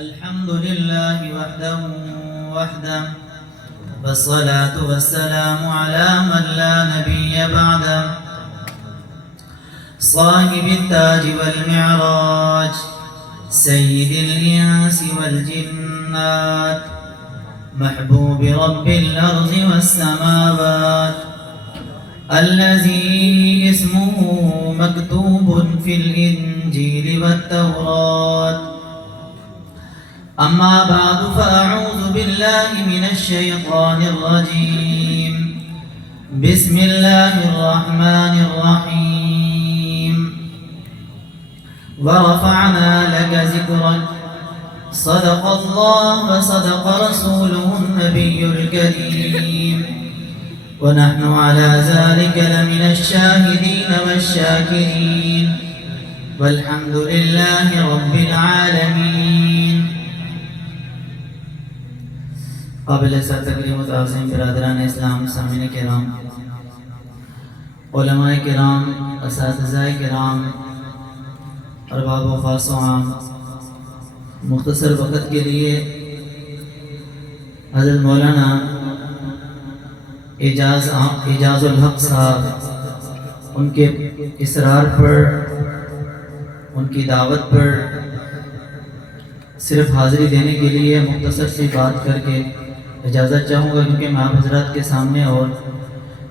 الحمد لله وحده والصلاة والسلام على من لا نبي بعده صاحب التاج والمعراج سيد الإنس والجنات محبوب رب الأرض والسماوات الذي اسمه مكتوب في الإنجيل والتوراة. أما بعد فأعوذ بالله من الشيطان الرجيم. بسم الله الرحمن الرحيم. ورفعنا لك ذكرك صدق الله وصدق رسوله النبي الكريم ونحن على ذلك لمن الشاهدين والشاكرين والحمد لله رب العالمين. قابل تکریم و تعظیم برادران اسلام، سامعین کرام، علماء کرام، اساتذہ کرام، ارباب و خاص و عام، مختصر وقت کے لیے حضرت مولانا اعجاز الحق صاحب ان کے اصرار پر، ان کی دعوت پر صرف حاضری دینے کے لیے مختصر سی بات کر کے اجازت چاہوں گا، کیونکہ میں آپ حضرات کے سامنے اور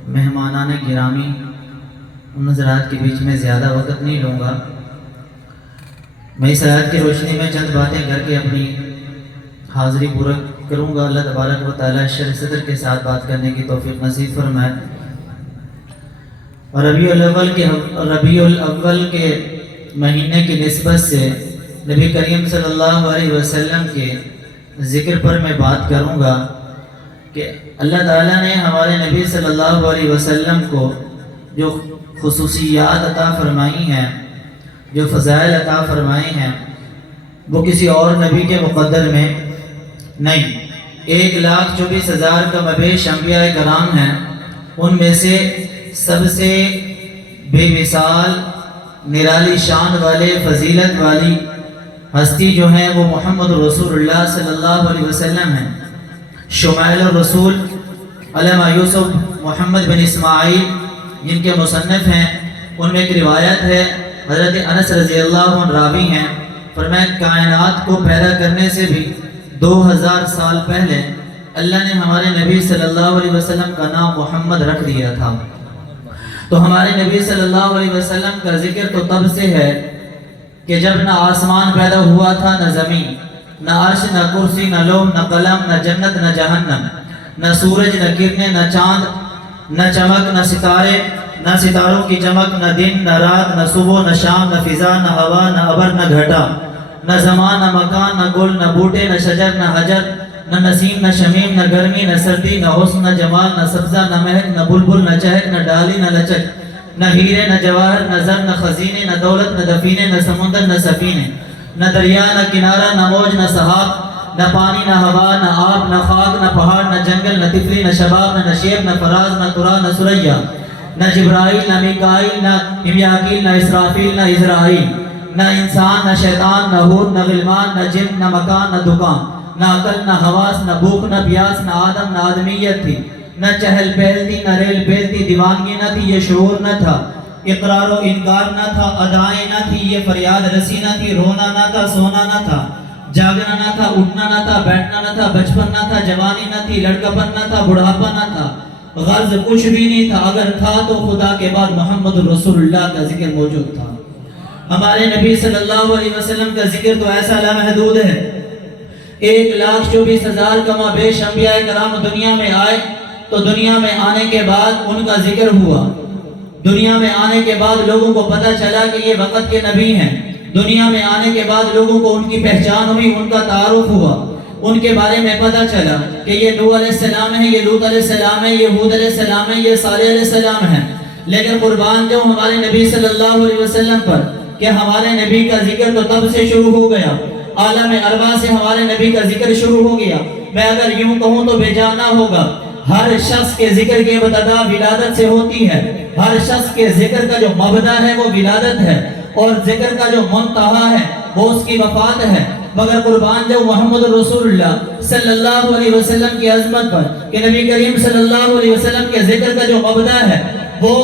مہمانان گرامی ان حضرات کے بیچ میں زیادہ وقت نہیں لوں گا. میں اس آیات کی روشنی میں چند باتیں کر کے اپنی حاضری پورا کروں گا. اللہ تبارک و تعالیٰ شرح صدر کے ساتھ بات کرنے کی توفیق نصیب فرمائے. ربیع الاول کے مہینے کی نسبت سے نبی کریم صلی اللہ علیہ وسلم کے ذکر پر میں بات کروں گا کہ اللہ تعالیٰ نے ہمارے نبی صلی اللہ علیہ وسلم کو جو خصوصیات عطا فرمائی ہیں، جو فضائل عطا فرمائی ہیں، وہ کسی اور نبی کے مقدر میں نہیں. 1,24,000 کم بیش انبیاء کرام ہیں، ان میں سے سب سے بے مثال نرالی شان والے فضیلت والی ہستی جو ہیں وہ محمد رسول اللہ صلی اللہ علیہ وسلم ہیں. شمائل الرسول علامہ یوسف محمد بن اسماعیل جن کے مصنف ہیں، ان میں ایک روایت ہے، حضرت انس رضی اللہ عنہ راوی ہیں، فرمایا کائنات کو پیدا کرنے سے بھی 2000 سال پہلے اللہ نے ہمارے نبی صلی اللہ علیہ وسلم کا نام محمد رکھ دیا تھا. تو ہمارے نبی صلی اللہ علیہ وسلم کا ذکر تو تب سے ہے کہ جب نہ آسمان پیدا ہوا تھا، نہ زمین، نہ عرش، نہ کرسی، نہ لوح، نہ قلم، نہ جنت، نہ جہنم، نہ سورج، نہ کرنیں، نہ چاند، نہ چمک، نہ ستارے، نہ ستاروں کی چمک، نہ دن، نہ رات، نہ صبح، نہ شام، نہ فضا، نہ ہوا، نہ ابر، نہ گھٹا، نہ زمان، نہ مکان، نہ گل، نہ بوٹے، نہ شجر، نہ حجر، نہ نسیم، نہ شمیم، نہ گرمی، نہ سردی، نہ حسن، نہ جمال، نہ سبزہ، نہ مہک، نہ بلبل، نہ چہک، نہ ڈالی، نہ لچک، نہ ہیرے، نہ جواہر، نہ زر، نہ خزینے، نہ دولت، نہ دفینے، نہ سمندر، نہ سفینے، نہ دریا، نہ کنارہ، نہ موج، نہ سحاب، نہ پانی، نہ ہوا، نہ آب، نہ خاک، نہ پہاڑ، نہ جنگل، نہ طفلی، نہ شباب، نہ نشیب، نہ فراز، نہ قرآن، نہ سریہ، نہ جبرائیل، نہ میکائیل، نہ امیاکیل، نہ اسرافیل، نہ اسرائیل، نہ انسان، نہ شیطان، نہ حور، نہ غلمان، نہ جن، نہ مکان، نہ دکان، نہ عقل، نہ حواس، نہ بھوک، نہ پیاس، نہ آدم، نہ آدمیت تھی، نہ چہل پہل تھی، نہ ریل پہل تھی، دیوانگی نہ تھی، یہ شعور نہ تھا، اقرار و انکار نہ تھا، ادائیں نہ تھی، یہ فریاد رسی نہ تھی، رونا نہ تھا، سونا نہ تھا، جاگنا نہ تھا، اٹھنا نہ تھا، بیٹھنا نہ تھا، بچپن نہ تھا، جوانی نہ تھی، لڑکپن نہ تھا، بڑھاپا نہ تھا، غرض کچھ بھی نہیں تھا. اگر تھا تو خدا کے بعد محمد رسول اللہ کا ذکر موجود تھا. ہمارے نبی صلی اللہ علیہ وسلم کا ذکر تو ایسا لامحدود ہے. 1,24,000 کما بیش انبیاء کرام دنیا میں آئے تو دنیا میں آنے کے بعد ان کا ذکر ہوا. دنیا میں آنے کے بعد لوگوں کو پتہ چلا کہ یہ وقت کے نبی ہیں. دنیا میں آنے کے بعد لوگوں کو ان کی پہچان ہوئی، ان کا تعارف ہوا، ان کے بارے میں پتہ چلا کہ یہ نوح علیہ السلام ہے، یہ لوط علیہ السلام ہے، یہ ہود علیہ السلام ہے، یہ صالح علیہ السلام ہے. لیکن قربان جو ہمارے نبی صلی اللہ علیہ وسلم پر کہ ہمارے نبی کا ذکر تو تب سے شروع ہو گیا، عالم ارواح سے ہمارے نبی کا ذکر شروع ہو گیا. میں اگر یوں کہوں تو بے جانا ہوگا. ہر شخص کے ذکر کی ابتدا ولادت سے ہوتی ہے. ہر شخص کے ذکر کا جو مبدا ہے وہ ولادت ہے، اور ذکر کا جو منتہا ہے وہ اس کی وفات ہے. مگر قربان جاؤ محمد رسول اللہ صلی اللہ علیہ وسلم کی عظمت پر کہ نبی کریم صلی اللہ علیہ وسلم کے ذکر کا جو مبدا ہے وہ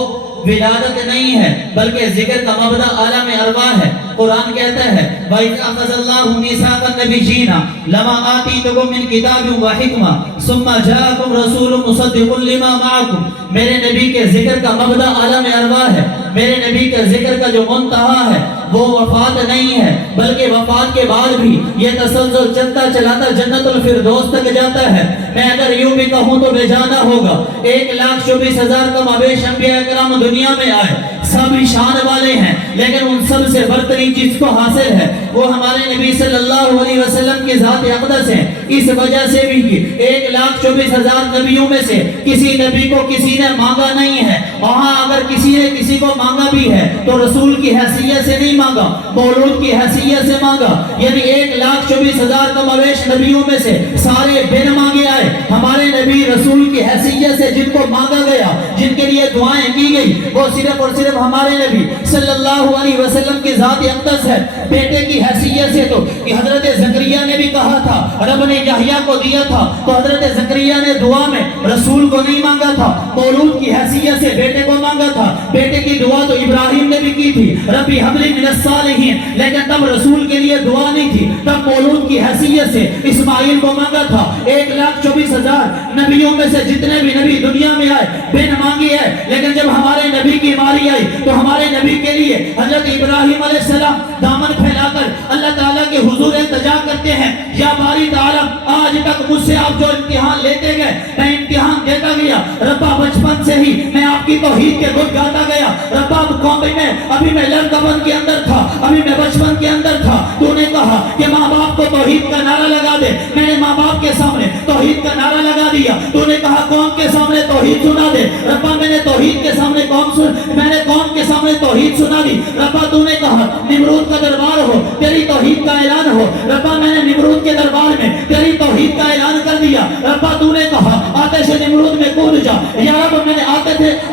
ولادت نہیں ہے بلکہ ذکر کا مبدا عالم ارواح ہے۔ قرآن کہتا ہے وَإِذْ أَخَذَ اللَّهُ مِيثَاقَ النَّبِيِّينَ لَمَا آتَيْتُكُم مِّن كِتَابٍ وَحِكْمَةٍ ثُمَّ جَاءَكُمْ رَسُولٌ مُصَدِّقٌ لِّمَا مَعَكُمْ۔ میرے نبی کے ذکر کا مبدا عالم ارواح ہے۔ میرے نبی کے ذکر کا جو منتہا ہے وہ وفات نہیں ہے بلکہ وفات کے بعد بھی یہ تسلسل چلتا چلاتا جنت الفردوس تک جاتا ہے۔ میں اگر یوں بھی کہوں تو بے جانا ہوگا۔ 1,24,000 کم آبیش انبیاء کرام دنیا میں آئے، سب شان والے ہیں، لیکن ان سب سے برترین چیز کو حاصل ہے وہ ہمارے نبی صلی اللہ علیہ وسلم کی ذات اقدس ہے۔ اس وجہ سے بھی 1,24,000 نبیوں میں سے کسی نبی کو کسی نے مانگا نہیں ہے۔ وہاں اگر کسی نے کسی کو مانگا بھی ہے تو رسول کی حیثیت سے نہیں مانگا، مولود کی حیثیت سے مانگا۔ یعنی 1,24,000 کم آبیش نبیوں میں سے سارے بن مانگے آئے، ہمارے نبی رسول کی حیثیت سے جن کو مانگا گیا، جن کے لیے دعائیں کی گئی، وہ صرف اور صرف ہمارے نبی صلی اللہ علیہ وسلم کی ذات اقدس ہے۔ بیٹے کی حیثیت سے تو کہ حضرت زکریا نے بھی کہا تھا، رب نے یحییٰ کو دیا تھا تو حضرت زکریا نے دعا میں رسول کو نہیں مانگا تھا، مولود کی حیثیت سے بیٹے کو مانگا تھا۔ بیٹے کی دعا تو ابراہیم نے بھی کی تھی، ربی حب لی من الصالحین، لیکن تب رسول کے لیے دعا نہیں تھی، تب مولود کی حیثیت سے اسماعیل کو مانگا تھا۔ 1,24,000 نبیوں میں سے جتنے بھی نبی دنیا میں آئے بن مانگی ہے، لیکن جب ہمارے نبی کی باری آئی تو ہمارے نبی کے لیے حضرت ابراہیم علیہ السلام دامن پھیلا کر اللہ تعالیٰ کے حضور التجا کرتے ہیں، یا باری تعالیٰ آج تک مجھ سے آپ جو امتحان لیتے گئے میں امتحان دیتا گیا، ربا بچپن سے ہی میں آپ کی توحید کے گل گاتا گیا، ربا قومی میں ابھی میں لڑکپن کے اندر تھا، ابھی میں بچپن کے اندر تھا، تو نے کہا کہ ماں باپ کو توحید کا نعرہ لگا دے، میں نے ماں باپ کے سامنے توحید کا نعرہ لگا دیا، تو نے کہا قوم کے سامنے توحید سنا دے، ربا میں نے توحید کے سامنے میں نے قوم کے سامنے توحید سنا دی، ربا تو نے کہا نمرود کا دربار ہو تیری توحید کا اعلان ہو، ربا میں نے نمرود کے دربار میں تیری توحید کا اعلان کر دیا، ربا تو نے کہا آتش نمرود میں کود جا، یا رب میں نے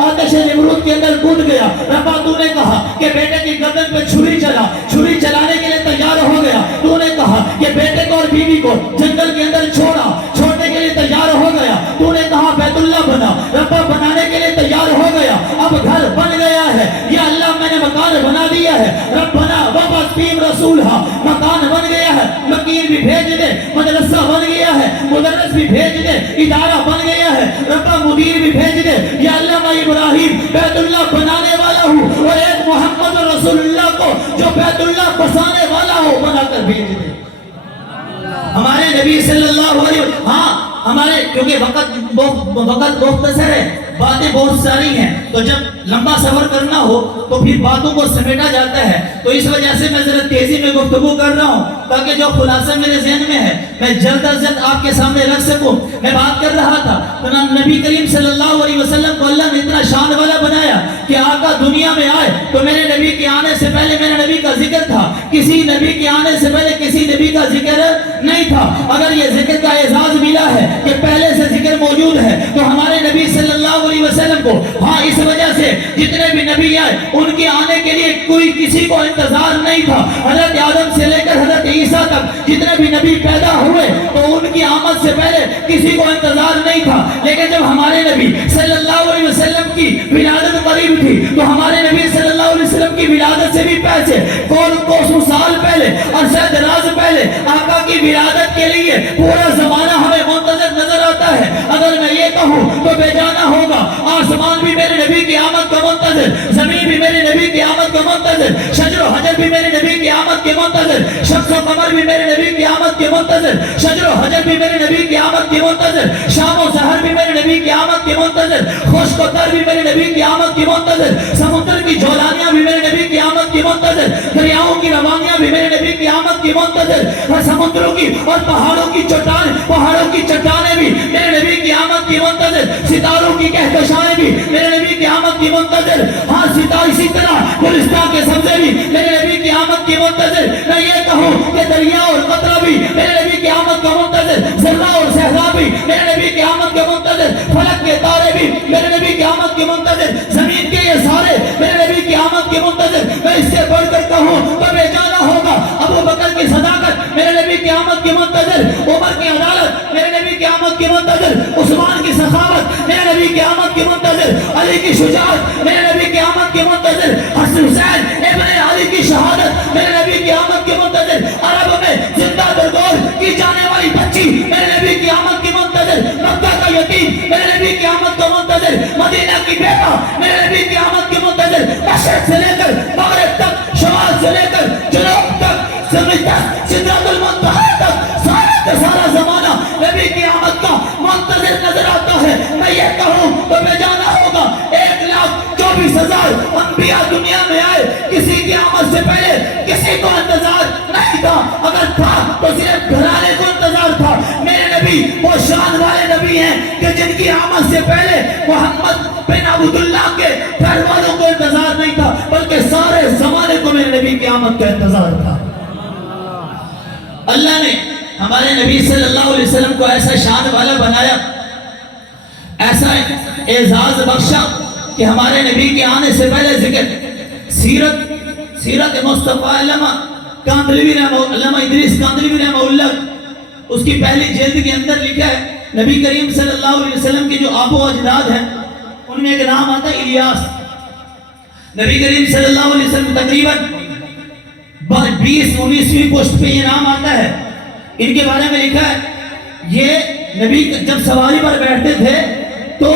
آتش نمرود کے اندر کود گیا، ربا تو نے کہا کہ بیٹے کی گردن پہ چھری چلا، چھری چلانے کے لیے تیار ہو گیا، تو نے کہا کہ بیٹے کو اور بیوی کو جنگل کے اندر چھوڑنے کے لیے تیار ہو گیا، تو نے کہا بیت اللہ بنا، ربا بنانے کے لیے تیار ہو گیا، اب گھر بن گیا ہے، یا اللہ میں نے مکان بنا دیا ہے، ربنا وابعث فیہم رسولا، مکان بن گیا ہے، مکین بھی بھیج دے، مدرسہ بن گیا ہے، مدرس بھی بھیج دے، ادارہ بن گیا ہے، ربا مدیر بھی بھیج دے، یا اللہ میں ابراہیم بیت اللہ بنانے والا ہوں اور ایک محمد رسول اللہ کو جو بیت اللہ بسانے والا ہو بنا کر بھیج دے۔ ہمارے نبی صلی اللہ علیہ وسلم، ہاں ہمارے کیونکہ وقت مختصر ہے، باتیں بہت ساری ہیں، تو جب لمبا سفر کرنا ہو تو پھر باتوں کو سمیٹا جاتا ہے، تو اس وجہ سے میں ذرا تیزی میں گفتگو کر رہا ہوں تاکہ جو خلاصہ میرے ذہن میں ہے میں جلد از جلد آپ کے سامنے رکھ سکوں۔ میں بات کر رہا تھا نبی کریم صلی اللہ علیہ وسلم کو اللہ نے اتنا شان والا بنایا کہ آقا دنیا میں آئے تو میرے نبی کے آنے سے پہلے میرے نبی کا ذکر تھا، کسی نبی کے آنے سے پہلے کسی نبی کا ذکر نہیں تھا۔ اگر یہ ذکر کا اعزاز ملا ہے کہ پہلے سے ذکر موجود ہے تو ہمارے نبی صلی اللہ علیہ وسلم کو، ہاں اس وجہ سے جتنے بھی نبی آئے ان کے آنے کے لیے کوئی کسی کو انتظار نہیں تھا، حضرت آدم سے لے کر حضرت عیسیٰ تک جتنے بھی نبی پیدا ہوئے تو ان کی آمد سے پہلے کسی کو انتظار نہیں تھا، لیکن جب ہمارے نبی صلی اللہ علیہ وسلم کی ولادت قریب تھی تو ہمارے نبی صلی اللہ علیہ وسلم کی ولادت سے بھی پہلے کوسوں سال پہلے اور شاید راز پہلے آقا کی ولادت کے لیے پورا زمانہ ہمیں منتظر نظر آتا ہے۔ اگر میں یہ کہوں تو بے جانا ہوگا، آسمان بھی میرے نبی کی آمد کا منتظر، زمین بھی میرے نبی کی آمد کا منتظر، شجر و حجر بھی میرے نبی کی آمد کے منتظر، شمس و قمر بھی میرے نبی کی آمد کے منتظر، شجر و حجر بھی میرے نبی کی آمد کے منتظر، شام و سحر بھی میرے نبی کی آمد کے منتظر، خشک و تر بھی میرے نبی کی آمد کے منتظر، سمندر کی جولانیاں بھی میرے نبی کی آمد کے منتظر، دریاؤں کی روانیاں بھی میرے نبی کی آمد کے منتظر، سمندروں کی اور پہاڑوں کی چٹانیں بھی میرے نبی کی آمد کی منتظر، ستاروں کی کہکشائیں بھی میرے نبی کی آمد کی منتظر، ہاں ستارے اسی طرح گلستان کے سبزے بھی میرے نبی کی آمد کی منتظر۔ میں یہ کہوں کہ دریا اور قطرہ بھی میرے نبی کی آمد کا منتظر، ذرہ اور صحرا بھی میرے نبی کی آمد کا منتظر، فلک کے تارے بھی میرے نبی کی آمد کے منتظر، زمین کے یہ سارے میرے نبی کی آمد کے منتظر۔ میں اس سے بڑھ کر کہوں تو بے جانا ہوگا ابو بکر کی صداقت میرے نبی آمد کی منتظر عمر کی عدالت، میرے نبی کی آمد کی منتظر عثمان کی سخاوت، میرے نبی کی آمد کی منتظر علی کی شجاعت، میرے نبی کی آمد کی منتظر حسین ابن علی کی شہادت، میرے نبی کی آمد کی منتظر عرب میں زندہ درگور کی جانے والی بچی، میرے نبی کی آمد کی منتظر مکہ کا یتیم، میرے نبی کی آمد کا منتظر مدینہ کی بیٹا، میرے نبی کی آمد کی منتظر مشرق سے لے کر مغرب تک، شمال سے لے کر جنوب تک، زمین تک، سدرۃ المنتہا تک، سارا کا سارا زمانہ نبی کی آمد کا منتظر نظر آتا ہے۔ میں یہ کہوں تو میں جانا ہوگا 1,24,000 انبیاء دنیا میں آئے، کسی کی آمد سے پہلے کسی کو انتظار نہیں تھا، اگر تھا تو صرف گھرانے کو انتظار تھا۔ میرے نبی وہ شان والے نبی ہیں کہ جن کی آمد سے پہلے محمد بن عبداللہ کے گھر والوں کو انتظار نہیں تھا، بلکہ سارے زمانے کو میرے نبی کی آمد کا انتظار تھا۔ اللہ نے ہمارے نبی صلی اللہ علیہ وسلم کو ایسا شان والا بنایا، ایسا اعزاز بخشا کہ ہمارے نبی کے آنے سے پہلے ذکر سیرت مصطفیٰ علامہ ادریس کاندھلوی رحمہ اللہ، اس کی پہلی جلد کے اندر لکھا ہے نبی کریم صلی اللہ علیہ وسلم کی جو آبا و اجداد ہیں ان میں ایک نام آتا ہے الیاس۔ نبی کریم صلی اللہ علیہ وسلم تقریباً 20-19ویں پوسٹ پہ یہ نام آتا ہے۔ ان کے بارے میں لکھا ہے یہ نبی جب سواری پر بیٹھتے تھے تو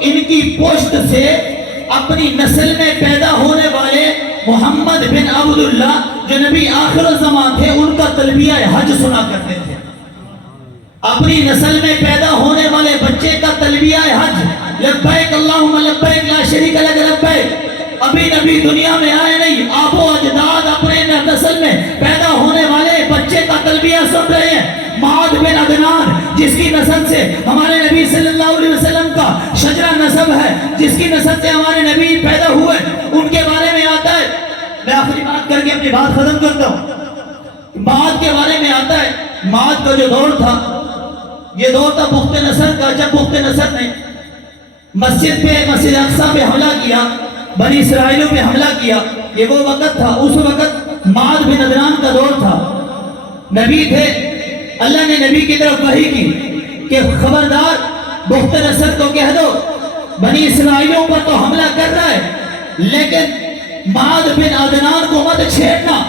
ان کی پوسٹ سے اپنی نسل میں پیدا ہونے والے محمد بن عبداللہ جو نبی آخر الزمان تھے ان کا تلبیہ حج سنا کرتے تھے۔ اپنی نسل میں پیدا ہونے والے بچے کا تلبیہ حج، لبیک اللہم لبیک لا شریک لک لبیک۔ ابھی نبی دنیا میں آئے نہیں، آب و اجداد اپنے نسل میں پیدا ہونے والے بچے کا تلبیہ سن رہے ہیں۔ معاذ بن عدنان جس کی نسل سے ہمارے نبی صلی اللہ علیہ وسلم کا شجرہ نسب ہے، جس کی نسل سے ہمارے نبی پیدا ہوئے، ان کے بارے میں آتا ہے۔ میں آخری بات کر کے اپنی بات ختم کرتا ہوں۔ معاذ کے بارے میں آتا ہے، معاذ کا جو دور تھا یہ دور تھا بخت نصر کا، جب بخت نصر نے مسجد اقصیٰ پہ حملہ کیا، بنی اسرائیلوں پہ حملہ کیا، یہ وہ وقت تھا، اس وقت معاذ بن عدنان کا دور تھا، نبی تھے۔ اللہ نے نبی کی طرف وحی کی کہ خبردار بخت نصر کو کہہ دو بنی اسرائیلوں پر تو حملہ کر رہا ہے لیکن معاذ بن عدنان کو مت چھیڑنا۔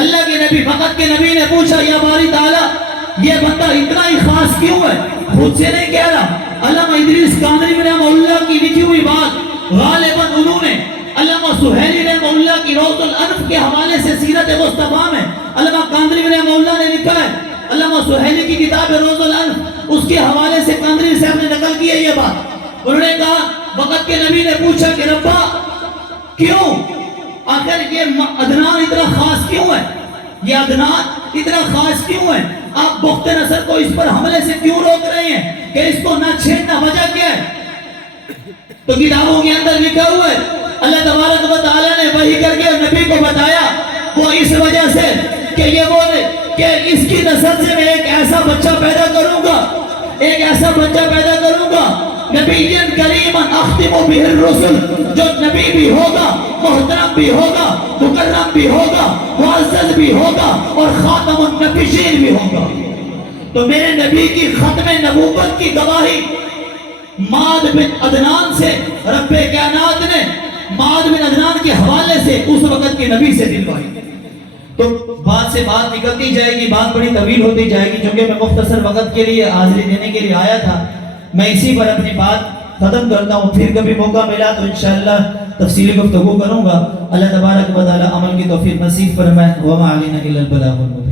اللہ کے نبی وقت کے نبی نے پوچھا یا باری تعالیٰ یہ بندہ اتنا ہی خاص کیوں ہے؟ خود سے نہیں کہہ رہا، علامہ ادریس کاندھلوی رحمہ اللہ کی لکھی ہوئی بات غالباً انہوں نے علامہ سہیلی رحمہ اللہ کی روض الانف کے حوالے سے سیرت مصطفیٰ میں علامہ کاندھلوی رحمہ اللہ نے لکھا ہے، علامہ سہیلی کی کتاب روض الانف اس کے حوالے سے کاندھلوی صاحب نے نقل کی ہے یہ بات۔ انہوں نے کہا وقت کے نبی نے پوچھا کہ ربا کیوں آخر یہ عدنان اتنا خاص کیوں ہے، یہ عدنان اتنا خاص کیوں ہے، آپ بخت نصر کو اس پر حملے سے کیوں روک رہے ہیں کہ اس کو نہ چھیڑنا، وجہ کیا ہے؟ تو کتابوں کے اندر لکھا ہوا ہے اللہ تبارک و تعالیٰ نے وحی کر کے نبی کو بتایا وہ اس وجہ سے کہ یہ بولے کہ اس کی نسل سے میں ایک ایسا بچہ پیدا کروں گا، ایک ایسا بچہ پیدا کروں گا نبی کریم اختم بہ الرسل، جو نبی بھی ہوگا، محترم بھی ہوگا، مکرم بھی ہوگا، معزز بھی ہوگا اور خاتم النبیین بھی ہوگا۔ تو میرے نبی کی ختم نبوت کی گواہی معاذ بن عدنان سے رب کائنات نے معاذ بن عدنان کے حوالے سے اس وقت کے نبی سے دلوائی۔ تو بات سے بات نکلتی جائے گی، بات بڑی طویل ہوتی جائے گی، چونکہ میں مختصر وقت کے لیے حاضری دینے کے لیے آیا تھا، میں اسی پر اپنی بات ختم کرتا ہوں، پھر کبھی موقع ملا تو انشاءاللہ تفصیلی گفتگو کروں گا۔ اللہ تبارک و تعالی عمل کی توفیق نصیب فرمائے، وما علینا الا البلاغ المبین۔